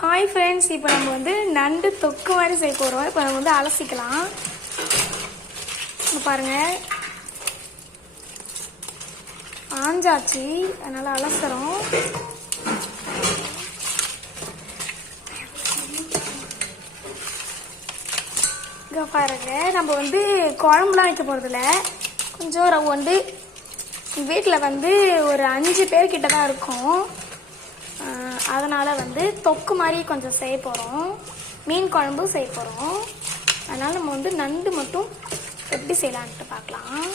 Hi friends, இப்போ நம்ம வந்து நண்டு தொக்கு மாதிரி செய்ய போகிறோம். இப்போ நம்ம வந்து அலசிக்கலாம். பாருங்க, ஆஞ்சாச்சு, அதனால அலசுறோம். இங்கே பாருங்க, நம்ம வந்து குழம்புலாம் வைக்க போகிறதில்ல. கொஞ்சம் வந்து வீட்டில் வந்து ஒரு 5 பேர் கிட்ட தான் இருக்கும். அதனால் வந்து தொக்கு மாதிரி கொஞ்சம் செய்ய போகிறோம். மீன் குழம்பும் செய்ய போகிறோம். அதனால் நம்ம வந்து நண்டு மட்டும் எப்படி செய்யலான்ட்டு பார்க்கலாம்.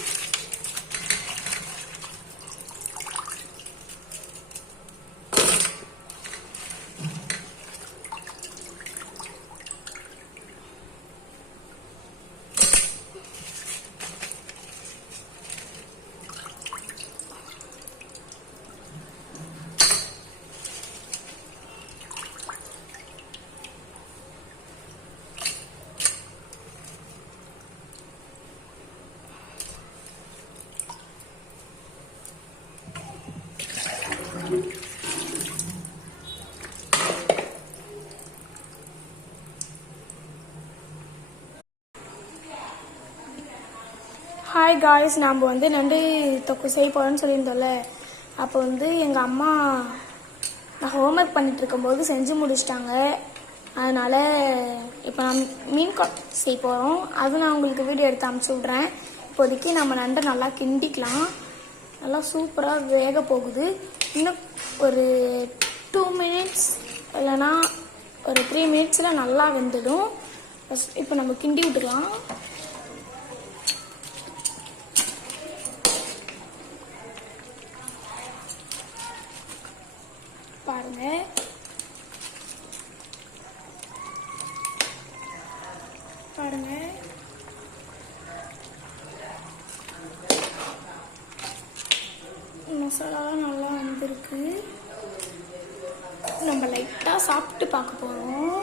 ஹாய் காய்ஸ், நாம் வந்து நண்டு தொக்கு செய்ய போகிறோன்னு சொல்லியிருந்தோம்ல. அப்போ வந்து எங்கள் அம்மா நான் ஹோம்ஒர்க் பண்ணிட்டு இருக்கும்போது செஞ்சு முடிச்சிட்டாங்க. அதனால் இப்போ நான் மீன் குழம்பு செய்ய போகிறோம். அது நான் உங்களுக்கு வீடியோ எடுத்து அனுப்பிச்சி விட்றேன். இப்போதைக்கு நம்ம நண்டை நல்லா கிண்டிக்கலாம். நல்லா சூப்பராக வேக போகுது. இன்னும் ஒரு 2 மினிட்ஸ் இல்லைன்னா ஒரு 3 மினிட்ஸில் நல்லா வெந்துடும். இப்போ நம்ம கிண்டி விட்டுக்கலாம். பாருங்க, பாருங்க, மசாலாலாம் நல்லா வந்திருக்கு. நம்ம லைட்டாக சாப்பிட்டு பார்க்க போகிறோம்.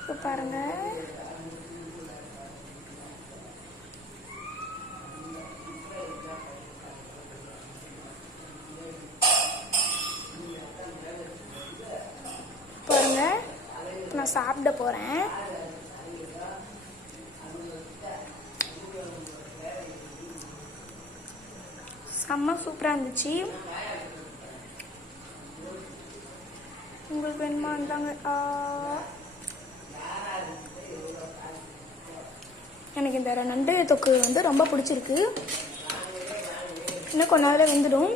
இப்போ பாருங்க, நான் சாப்பிட போகிறேன். செம்ம சூப்பராக இருந்துச்சு. உங்களுக்கு வேணுமா இருந்தாங்க. எனக்கு இந்த நண்டு தொக்கு வந்து ரொம்ப பிடிச்சிருக்கு. இன்னும் கொஞ்ச நேரம் வெந்துடும்.